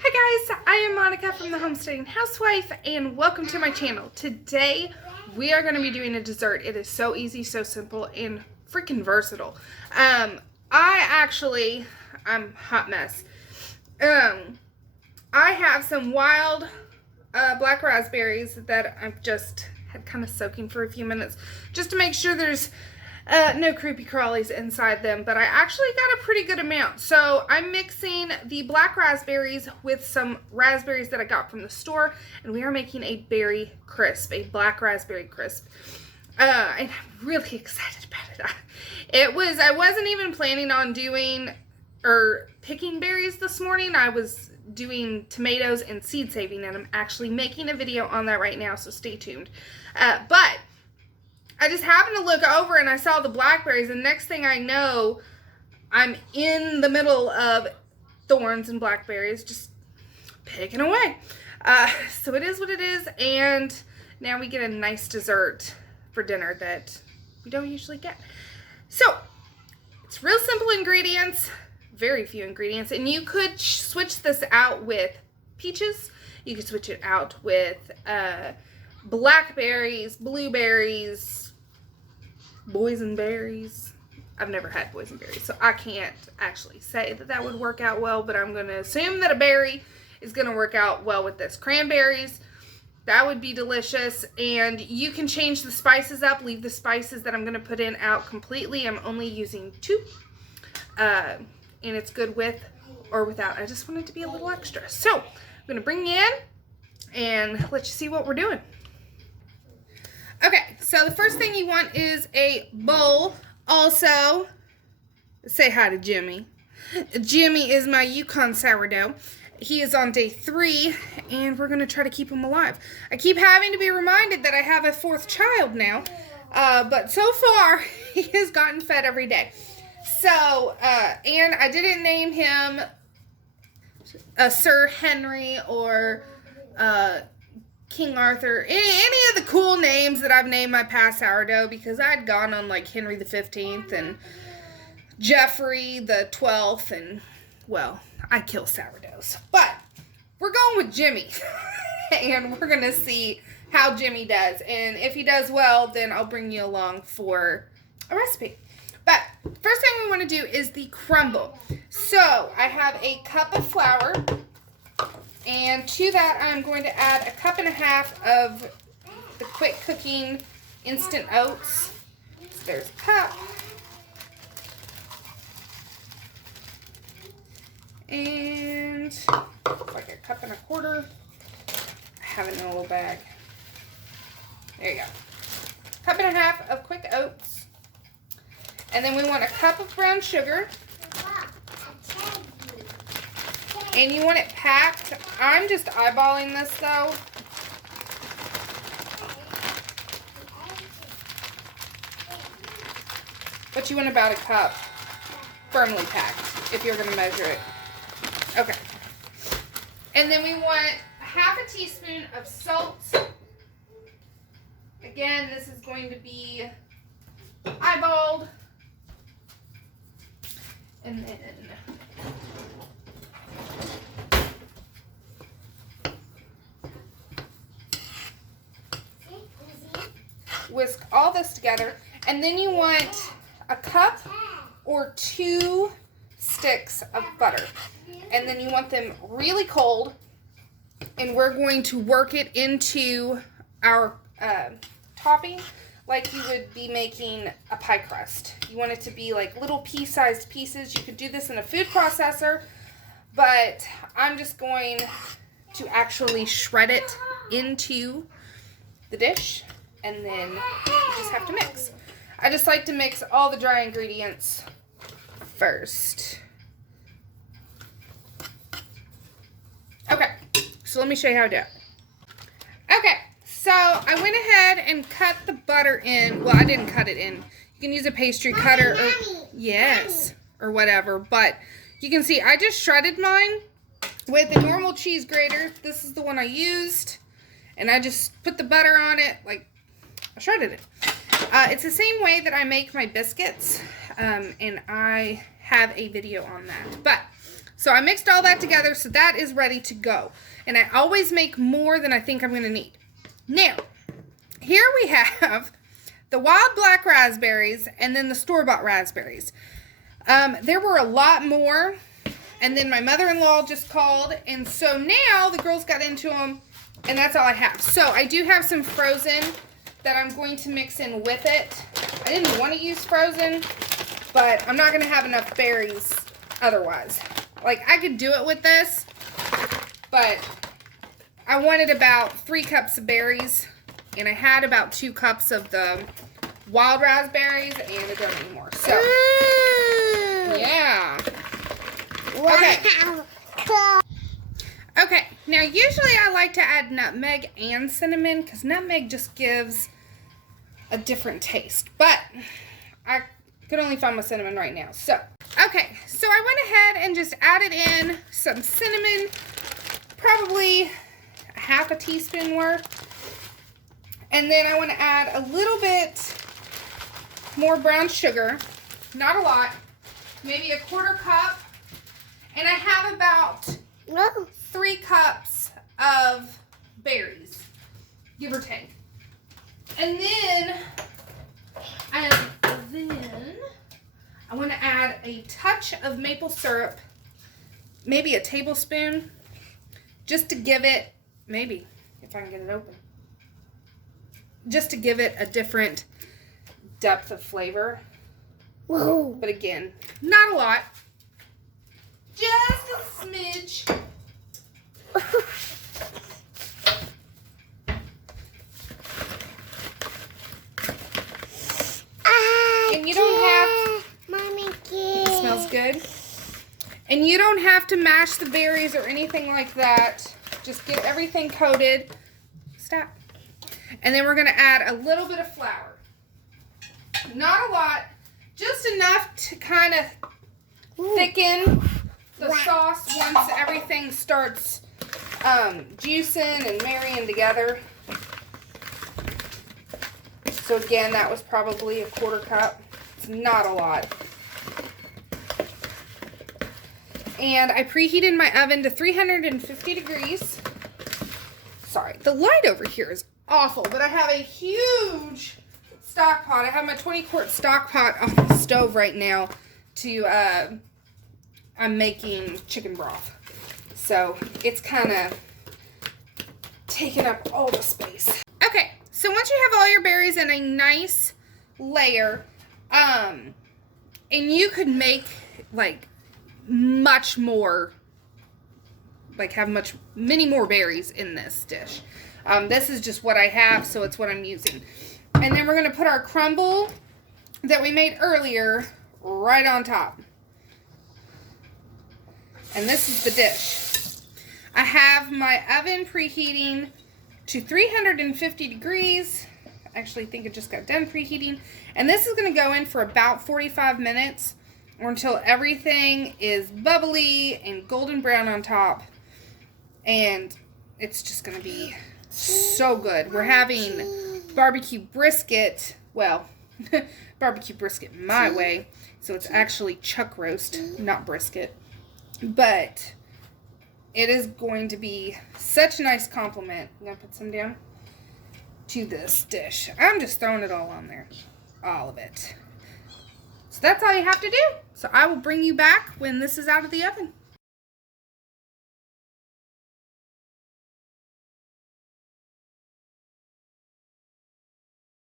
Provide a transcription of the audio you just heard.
Hi guys, I am Monica from the Homesteading Housewife and welcome to my channel. Today we are going to be doing a dessert. It is so easy, so simple, and freaking versatile. I'm a hot mess. I have some wild black raspberries that I've just had kind of soaking for a few minutes just to make sure there's no creepy crawlies inside them, but I actually got a pretty good amount. So I'm mixing the black raspberries with some raspberries that I got from the store, and we are making a berry crisp, a black raspberry crisp. And I'm really excited about it. I wasn't even planning on doing or picking berries this morning. I was doing tomatoes and seed saving, and I'm actually making a video on that right now, so stay tuned. But I just happened to look over and I saw the blackberries, and next thing I know, I'm in the middle of thorns and blackberries, just picking away. So it is what it is, and now we get a nice dessert for dinner that we don't usually get. So it's real simple ingredients, very few ingredients, and you could switch this out with peaches. You could switch it out with blackberries, blueberries, boysenberries. I've never had boysenberries, so I can't actually say that that would work out well, but I'm going to assume that a berry is going to work out well with this. Cranberries, that would be delicious, and you can change the spices up, leave the spices that I'm going to put in out completely. I'm only using 2, and it's good with or without. I just want it to be a little extra. So I'm going to bring you in and let you see what we're doing. Okay, so the first thing you want is a bowl. Also, say hi to Jimmy. Jimmy is my Yukon sourdough. He is on day 3, and we're going to try to keep him alive. I keep having to be reminded that I have a 4th child now, but so far, he has gotten fed every day. So, and I didn't name him Sir Henry or King Arthur, any of the cool names that I've named my past sourdough, because I'd gone on like Henry the 15th and Jeffrey the 12th, and well, I kill sourdoughs. But we're going with Jimmy, and we're going to see how Jimmy does, and if he does well, then I'll bring you along for a recipe. But first thing we want to do is the crumble. So I have a cup of flour, and to that, I'm going to add a 1.5 cups of the quick cooking instant oats. So there's a cup. And like 1.25 cups. I have it in a little bag. There you go. 1.5 cups of quick oats. And then we want a cup of brown sugar. And you want it packed. I'm just eyeballing this though. But you want about a cup firmly packed if you're going to measure it. Okay. And then we want 1/2 teaspoon of salt. Again, this is going to be eyeballed. And then whisk all this together, and then you want a cup or 2 sticks of butter, and then you want them really cold, and we're going to work it into our topping like you would be making a pie crust. You want it to be like little pea-sized pieces. You could do this in a food processor, but I'm just going to actually shred it into the dish, and then you just have to mix. I just like to mix all the dry ingredients first. Okay, so let me show you how to do it. Okay, so I went ahead and cut the butter in. Well, I didn't cut it in. You can use a pastry cutter or yes, or whatever, but you can see I just shredded mine with a normal cheese grater. This is the one I used, and I just put the butter on it, like I shredded it. It's the same way that I make my biscuits, and I have a video on that. But So I mixed all that together, so that is ready to go. And I always make more than I think I'm going to need. Now, here we have the wild black raspberries and then the store-bought raspberries. There were a lot more, and then my mother-in-law just called, and so now the girls got into them, and that's all I have. So I do have some frozen that I'm going to mix in with it. I didn't want to use frozen, but I'm not going to have enough berries otherwise. Like, I could do it with this, but I wanted about 3 cups of berries, and I had about 2 cups of the wild raspberries, and I don't need more. So, yeah. Okay. Okay, now usually I like to add nutmeg and cinnamon because nutmeg just gives a different taste, but I could only find my cinnamon right now. So, okay, so I went ahead and just added in some cinnamon, probably half a teaspoon worth. And then I want to add a little bit more brown sugar, not a lot, maybe a 1/4 cup. And I have about 3 cups of berries, give or take. And then I want to add a touch of maple syrup, maybe a tablespoon, just to give it, maybe, if I can get it open, just to give it a different depth of flavor. Whoa. But again, not a lot. Just a smidge. And you don't have... Mommy, it smells good. And you don't have to mash the berries or anything like that. Just get everything coated. Stop. And then we're going to add a little bit of flour. Not a lot. Just enough to kind of thicken the sauce once everything starts juicing and marrying together. So again, that was probably a 1/4 cup. It's not a lot. And I preheated my oven to 350 degrees. Sorry, the light over here is awful, but I have a huge stock pot. I have my 20-quart stock pot on the stove right now to, I'm making chicken broth. So it's kind of taking up all the space. Okay, so once you have all your berries in a nice layer, and you could make like much more, like have many more berries in this dish. This is just what I have, so it's what I'm using. And then we're going to put our crumble that we made earlier right on top. And this is the dish. I have my oven preheating to 350 degrees. I actually think it just got done preheating. And this is going to go in for about 45 minutes or until everything is bubbly and golden brown on top. And it's just going to be so good. We're having barbecue brisket. Well, barbecue brisket my way. So it's actually chuck roast, not brisket. But it is going to be such a nice compliment. I'm going to put some down to this dish. I'm just throwing it all on there. All of it. So that's all you have to do. So I will bring you back when this is out of the oven.